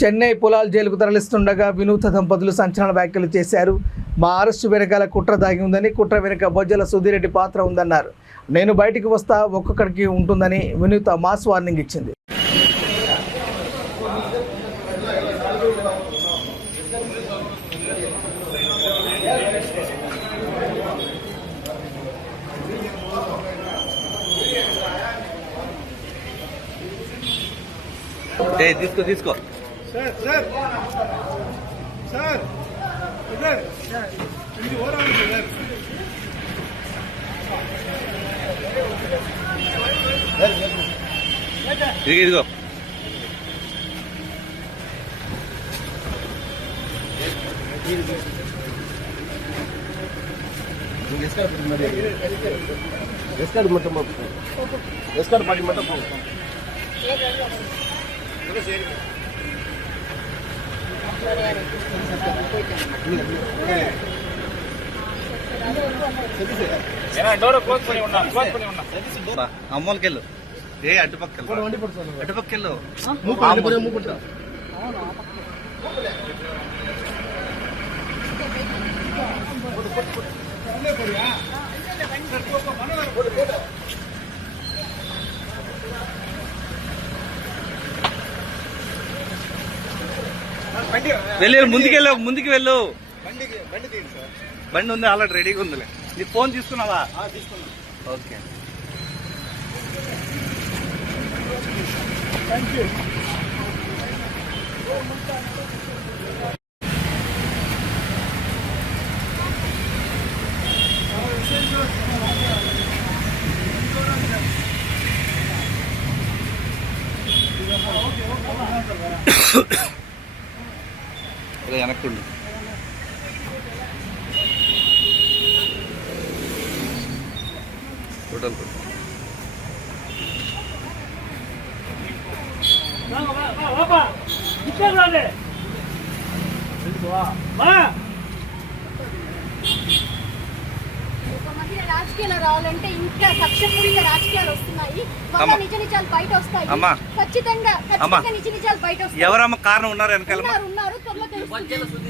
చెన్నై పొలాల్ జైలుకు తరలిస్తుండగా వినూత్న దంపతులు సంచలన వ్యాఖ్యలు చేశారు. మా అరెస్టు వెనకాల కుట్ర దాగి ఉందని, కుట్ర వెనుక బొజ్జల సుధీరెడ్డి పాత్ర ఉందన్నారు. నేను బయటికి వస్తా ఒక్కొక్కడికి ఉంటుందని వినూత్న మాస్ వార్నింగ్ ఇచ్చింది. తీసుకో सर सर सर इधर इधर हो रहा है इधर ఇదిగో ఎస్కార్ మటం ఎస్కార్ పార్టీ మటం అమ్మోలకెళ్ళు ఏ అటుపక్కలు అటుపక్కలు వెళ్ళు ముందుకు వెళ్ళు బండి ఉంది ఆల్రెడీ రెడీగా ఉందిలే. నీ ఫోన్ తీసుకున్నావా? ఓకే వెనక్కుండు టోటల్ రాజకీయాలు రావాలంటే ఇంకా కక్షపూరిత రాజకీయాలు వస్తున్నాయి. నిజ నిజాలు బయట వస్తాయి. ఖచ్చితంగా నిజ నిజాలు బయట వస్తాయి. ఎవరమ్మ కారణం ఉన్నారు వెనకాల? ఉన్నారు త్వరలో తెలుస్తుంది.